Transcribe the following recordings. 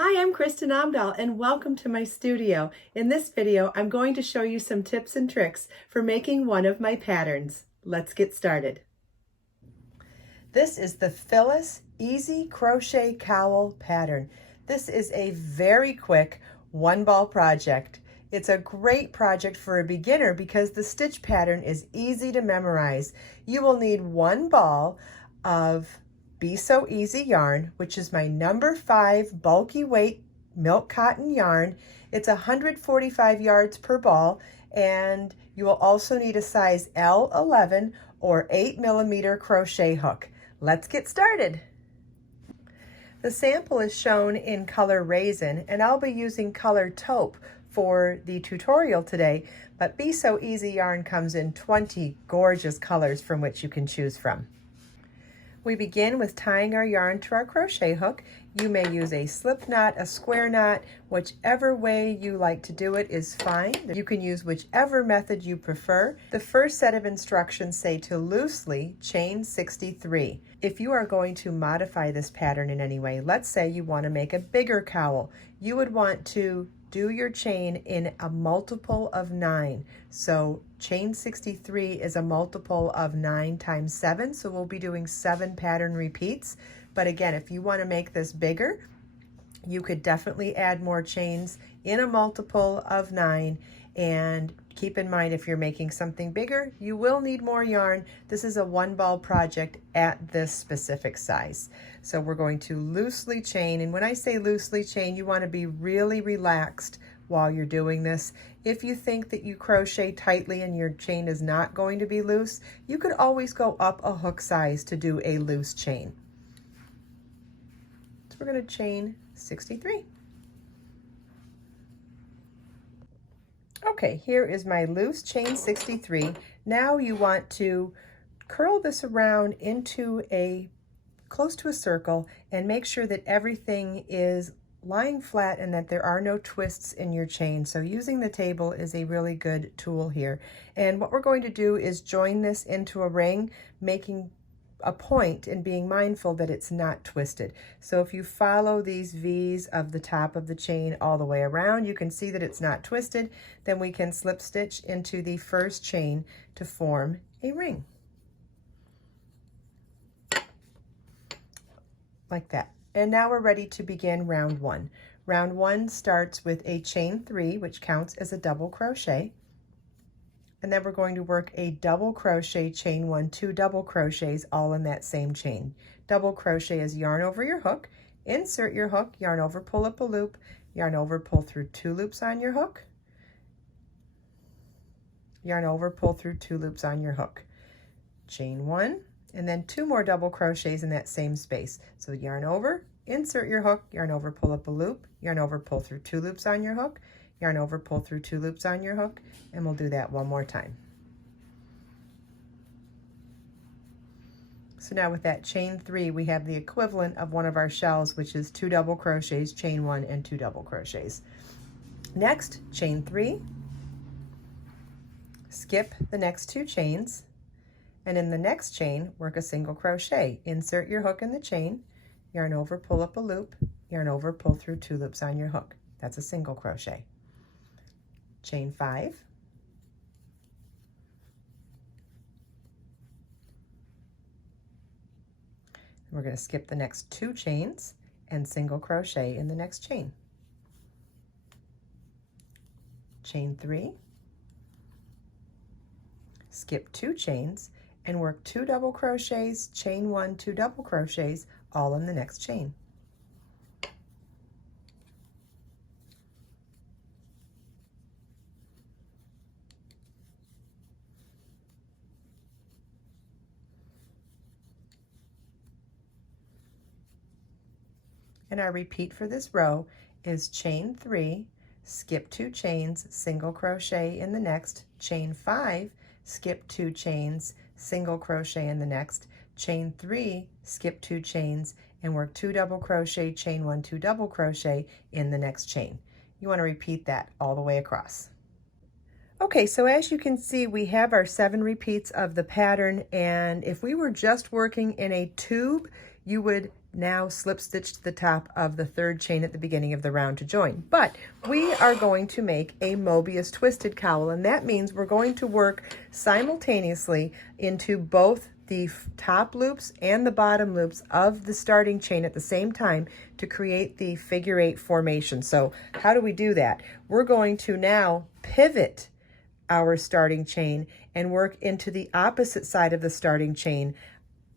Hi, I'm Kristin Omdahl and welcome to my studio. In this video, I'm going to show you some tips and tricks for making one of my patterns. Let's get started. This is the Phyllis Easy Crochet Cowl pattern. This is a very quick one-ball project. It's a great project for a beginner because the stitch pattern is easy to memorize. You will need one ball of Be So Easy yarn, which is my number 5 bulky weight milk cotton yarn. It's 145 yards per ball, and you will also need a size L11 or 8mm crochet hook. Let's get started. The sample is shown in color Raisin, and I'll be using color Taupe for the tutorial today, but Be So Easy yarn comes in 20 gorgeous colors from which you can choose from. We begin with tying our yarn to our crochet hook. You may use a slip knot, a square knot, whichever way you like to do it is fine. You can use whichever method you prefer. The first set of instructions say to loosely chain 63. If you are going to modify this pattern in any way, let's say you want to make a bigger cowl, you would want to do your chain in a multiple of 9. So chain 63 is a multiple of 9 times 7, so we'll be doing 7 pattern repeats. But again, if you want to make this bigger, you could definitely add more chains in a multiple of 9. And keep in mind, if you're making something bigger, you will need more yarn. This is a one-ball project at this specific size. So we're going to loosely chain, and when I say loosely chain, you want to be really relaxed while you're doing this. If you think that you crochet tightly and your chain is not going to be loose, you could always go up a hook size to do a loose chain. So we're going to chain 63. Okay, here is my loose chain 63. Now you want to curl this around into close to a circle and make sure that everything is lying flat and that there are no twists in your chain. So using the table is a really good tool here. And what we're going to do is join this into a ring, making a point and being mindful that it's not twisted. So if you follow these V's of the top of the chain all the way around, you can see that it's not twisted. Then we can slip stitch into the first chain to form a ring. Like that. And now we're ready to begin round 1. Round 1 starts with a chain 3, which counts as a double crochet. And then we're going to work a double crochet, chain 1, 2 double crochets all in that same chain. Double crochet is yarn over your hook, insert your hook, yarn over, pull up a loop, yarn over, pull through 2 loops on your hook, yarn over, pull through 2 loops on your hook, chain 1, and then 2 more double crochets in that same space. So yarn over, insert your hook, yarn over, pull up a loop, yarn over, pull through 2 loops on your hook, yarn over, pull through 2 loops on your hook, and we'll do that one more time. So now with that chain 3, we have the equivalent of one of our shells, which is 2 double crochets, chain 1, and 2 double crochets. Next, chain 3, skip the next 2 chains, and in the next chain, work a single crochet. Insert your hook in the chain, yarn over, pull up a loop, yarn over, pull through 2 loops on your hook. That's a single crochet. Chain 5, we're going to skip the next 2 chains and single crochet in the next chain. Chain 3, skip 2 chains and work 2 double crochets, chain 1, 2 double crochets all in the next chain. And our repeat for this row is chain 3, skip 2 chains, single crochet in the next, chain 5, skip 2 chains, single crochet in the next, chain 3, skip 2 chains, and work 2 double crochet, chain 1, 2 double crochet in the next chain. You want to repeat that all the way across. Okay, so as you can see, we have our 7 repeats of the pattern, and if we were just working in a tube, you would now slip stitch to the top of the third chain at the beginning of the round to join. But we are going to make a Mobius twisted cowl, and that means we're going to work simultaneously into both the top loops and the bottom loops of the starting chain at the same time to create the figure 8 formation. So how do we do that? We're going to now pivot our starting chain and work into the opposite side of the starting chain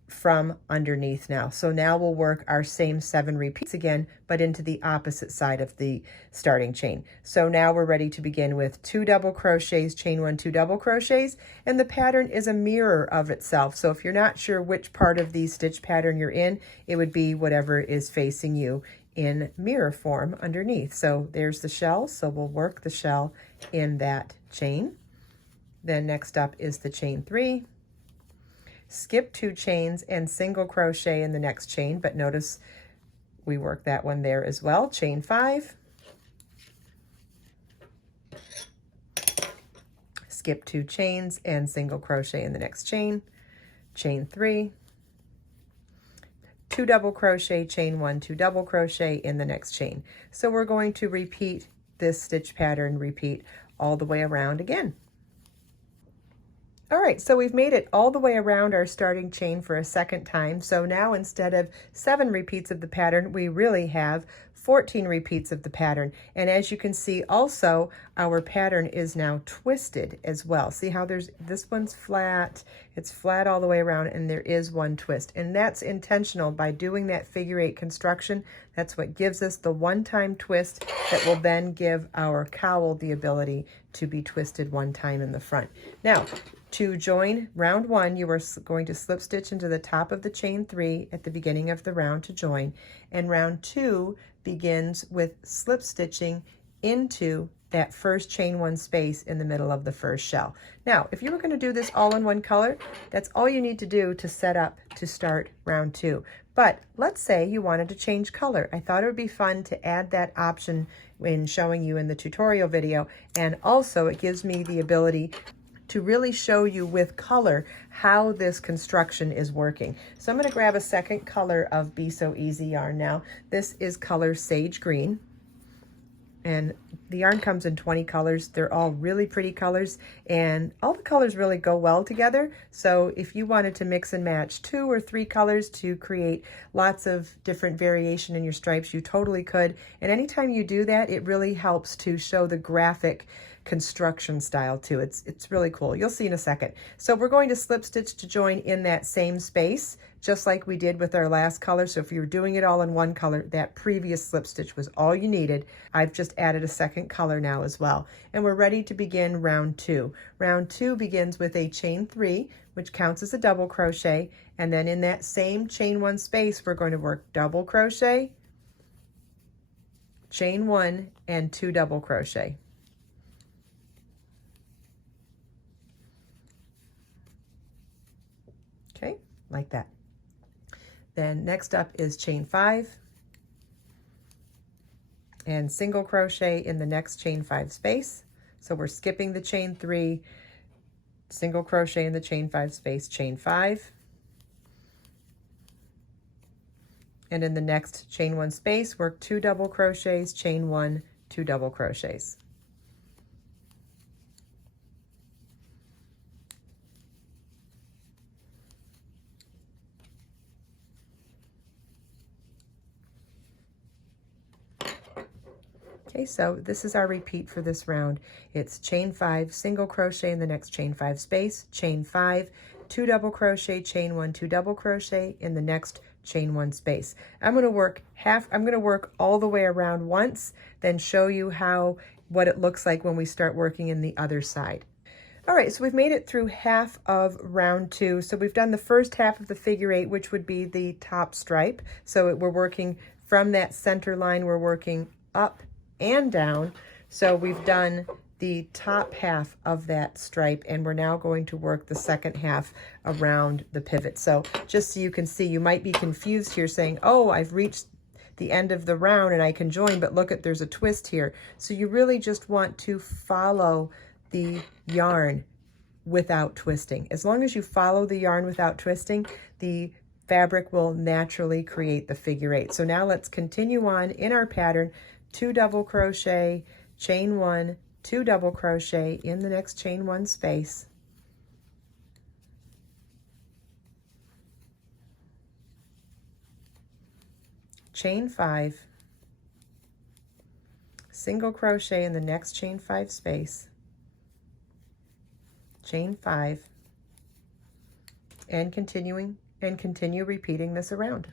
from underneath now. So now we'll work our same 7 repeats again, but into the opposite side of the starting chain. So now we're ready to begin with 2 double crochets, chain 1, 2 double crochets, and the pattern is a mirror of itself. So if you're not sure which part of the stitch pattern you're in, it would be whatever is facing you in mirror form underneath. So there's the shell, so we'll work the shell in that chain. Then next up is the chain 3. Skip 2 chains and single crochet in the next chain, but notice we work that one there as well. Chain 5, skip 2 chains and single crochet in the next chain. Chain 3, 2 double crochet, chain 1, 2 double crochet in the next chain. So we're going to repeat this stitch pattern, repeat all the way around again. All right, so we've made it all the way around our starting chain for a second time. So now instead of 7 repeats of the pattern, we really have 14 repeats of the pattern. And as you can see also, our pattern is now twisted as well. See how this one's flat, it's flat all the way around, and there is one twist. And that's intentional. By doing that figure 8 construction, that's what gives us the one-time twist that will then give our cowl the ability to be twisted one time in the front. Now, to join round 1, you are going to slip stitch into the top of the chain 3 at the beginning of the round to join, and round 2 begins with slip stitching into that first chain 1 space in the middle of the first shell. Now, if you were going to do this all in one color, that's all you need to do to set up to start round 2. But let's say you wanted to change color. I thought it would be fun to add that option when showing you in the tutorial video, and also it gives me the ability to really show you with color how this construction is working. So I'm going to grab a second color of Be So Easy yarn now. This is color Sage Green, and the yarn comes in 20 colors. They're all really pretty colors, and all the colors really go well together. So if you wanted to mix and match 2 or 3 colors to create lots of different variation in your stripes, you totally could. And anytime you do that, it really helps to show the graphic construction style too. It's really cool. You'll see in a second. So we're going to slip stitch to join in that same space, just like we did with our last color. So if you were doing it all in one color, that previous slip stitch was all you needed. I've just added a second color now as well. And we're ready to begin round 2. Round 2 begins with a chain 3, which counts as a double crochet. And then in that same chain 1 space, we're going to work double crochet, chain 1, and 2 double crochet. Okay, like that. Then next up is chain 5 and single crochet in the next chain 5 space. So we're skipping the chain 3, single crochet in the chain 5 space, chain 5. And in the next chain 1 space, work 2 double crochets, chain 1, 2 double crochets. Okay, so this is our repeat for this round. It's chain 5, single crochet in the next chain 5 space, chain 5, 2 double crochet, chain 1, 2 double crochet in the next chain 1 space. I'm going to work all the way around once, then show you what it looks like when we start working in the other side. All right, so we've made it through half of round 2. So we've done the first half of the figure 8, which would be the top stripe. So we're working from that center line, we're working up and down. So we've done the top half of that stripe, and we're now going to work the second half around the pivot. So just so you can see, you might be confused here saying, oh, I've reached the end of the round and I can join, but look at, there's a twist here. So you really just want to follow the yarn without twisting. As long as you follow the yarn without twisting, the fabric will naturally create the figure eight. So now let's continue on in our pattern, 2 double crochet, chain 1, 2 double crochet in the next chain 1 space, chain 5, single crochet in the next chain 5 space, chain 5, and continue repeating this around.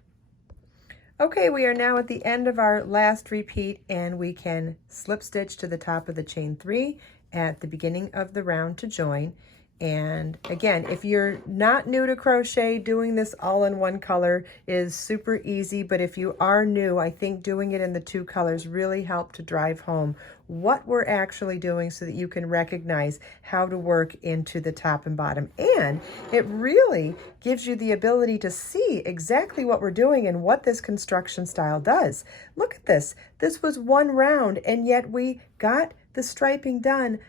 Okay, we are now at the end of our last repeat, and we can slip stitch to the top of the chain 3 at the beginning of the round to join. And again, if you're not new to crochet, doing this all in one color is super easy, but if you are new, I think doing it in the 2 colors really help to drive home what we're actually doing so that you can recognize how to work into the top and bottom. And it really gives you the ability to see exactly what we're doing and what this construction style does. Look at this. This was 1 round, and yet we got the striping done,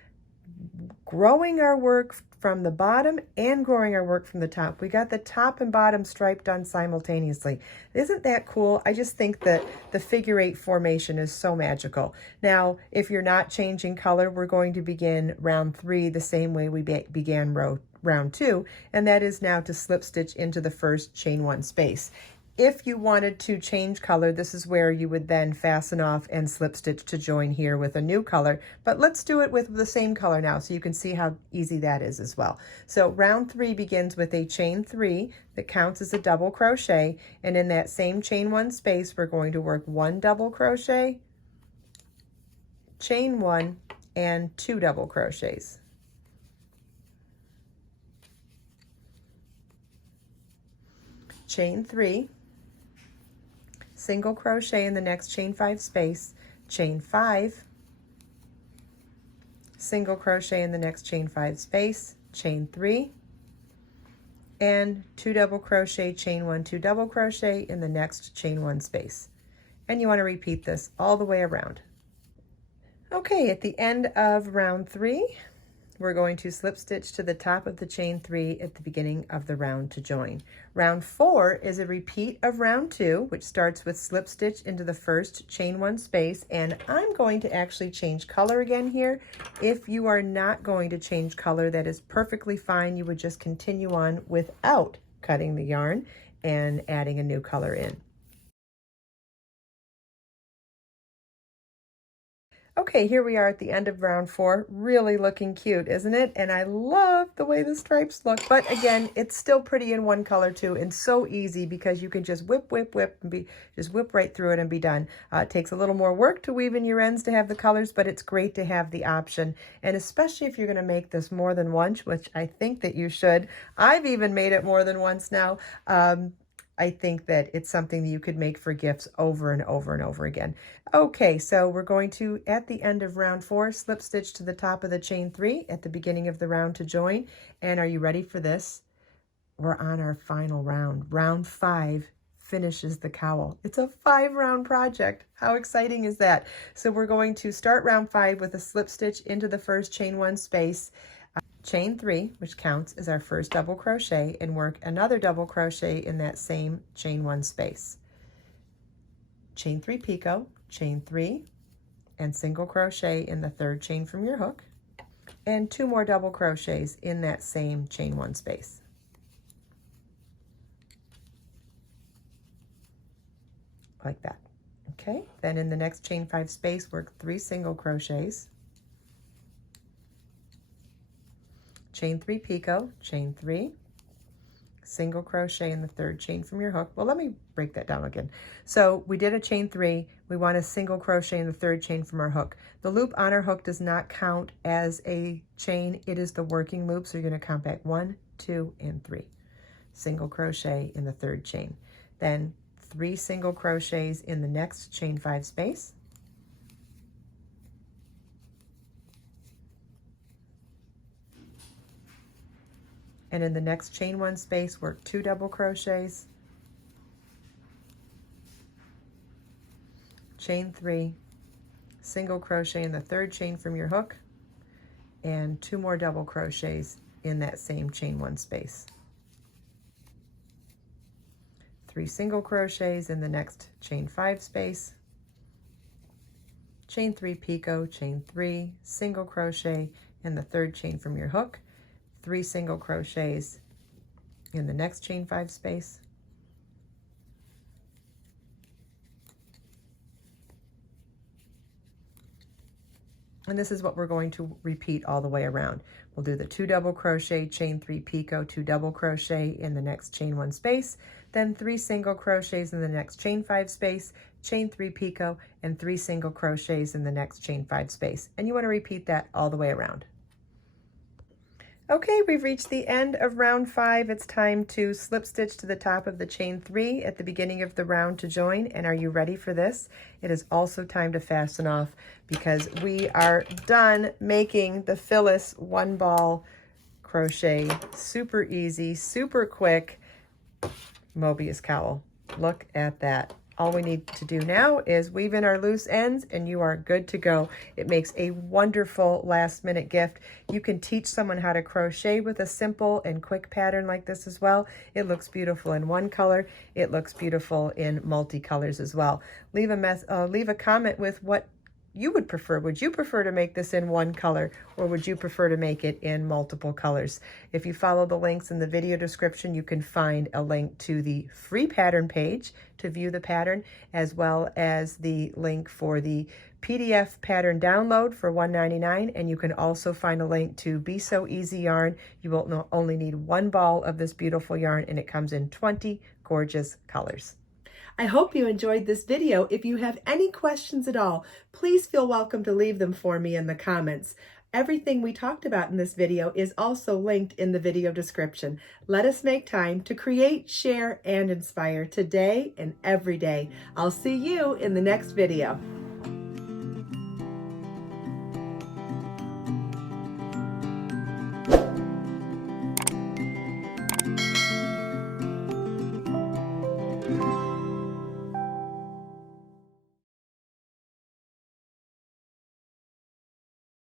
growing our work from the bottom and growing our work from the top. We got the top and bottom stripe done simultaneously. Isn't that cool? I just think that the figure 8 formation is so magical. Now, if you're not changing color, we're going to begin round 3 the same way we began round 2, and that is now to slip stitch into the first chain 1 space. If you wanted to change color, this is where you would then fasten off and slip stitch to join here with a new color. But let's do it with the same color now so you can see how easy that is as well. So round 3 begins with a chain 3 that counts as a double crochet. And in that same chain 1 space, we're going to work 1 double crochet, chain 1, and 2 double crochets. Chain 3. Single crochet in the next chain 5 space, chain 5, single crochet in the next chain 5 space, chain 3, and 2 double crochet, chain 1, 2 double crochet in the next chain 1 space. And you want to repeat this all the way around. Okay, at the end of round 3, we're going to slip stitch to the top of the chain 3 at the beginning of the round to join. Round 4 is a repeat of round 2, which starts with slip stitch into the first chain 1 space, and I'm going to actually change color again here. If you are not going to change color, that is perfectly fine. You would just continue on without cutting the yarn and adding a new color in. Okay, here we are at the end of round 4. Really looking cute, isn't it? And I love the way the stripes look. But again, it's still pretty in one color too, and so easy because you can just whip, and just whip right through it and be done. It takes a little more work to weave in your ends to have the colors, but it's great to have the option. And especially if you're going to make this more than once, which I think that you should. I've even made it more than once now. I think that it's something that you could make for gifts over and over and over again. Okay, so we're going to, at the end of round 4, slip stitch to the top of the chain 3 at the beginning of the round to join. And are you ready for this? We're on our final round. Round 5 finishes the cowl. It's a 5-round project. How exciting is that? So we're going to start round 5 with a slip stitch into the first chain 1 space, chain 3, which counts as our first double crochet, and work another double crochet in that same chain 1 space. Chain 3 picot, chain 3, and single crochet in the 3rd chain from your hook, and 2 more double crochets in that same chain 1 space. Like that. Okay, then in the next chain 5 space, work 3 single crochets, chain 3 picot, chain 3, single crochet in the 3rd chain from your hook. Well, let me break that down again. So we did a chain 3, we want a single crochet in the 3rd chain from our hook. The loop on our hook does not count as a chain, it is the working loop, so you're going to count back 1, 2, and 3. Single crochet in the 3rd chain. Then 3 single crochets in the next chain 5 space. And in the next chain 1 space, work 2 double crochets, chain 3, single crochet in the 3rd chain from your hook, and 2 more double crochets in that same chain 1 space. 3 single crochets in the next chain 5 space, chain 3 picot, chain 3, single crochet in the 3rd chain from your hook, 3 single crochets in the next chain 5 space, and this is what we're going to repeat all the way around. We'll do the 2 double crochet, chain 3 picot, 2 double crochet in the next chain 1 space, then 3 single crochets in the next chain 5 space, chain 3 picot, and 3 single crochets in the next chain 5 space. And you want to repeat that all the way around. Okay, we've reached the end of round 5. It's time to slip stitch to the top of the chain 3 at the beginning of the round to join. And are you ready for this? It is also time to fasten off because we are done making the Phyllis 1 ball crochet. Super easy, super quick Mobius cowl. Look at that. All we need to do now is weave in our loose ends and you are good to go. It makes a wonderful last minute gift. You can teach someone how to crochet with a simple and quick pattern like this as well. It looks beautiful in one color. It looks beautiful in multicolors as well. Leave a comment with what you would prefer. Would you prefer to make this in one color or would you prefer to make it in multiple colors? If you follow the links in the video description, you can find a link to the free pattern page to view the pattern, as well as the link for the PDF pattern download for $1.99. And you can also find a link to Be So Easy yarn. You will only need 1 ball of this beautiful yarn and it comes in 20 gorgeous colors. I hope you enjoyed this video. If you have any questions at all, please feel welcome to leave them for me in the comments. Everything we talked about in this video is also linked in the video description. Let us make time to create, share, and inspire today and every day. I'll see you in the next video.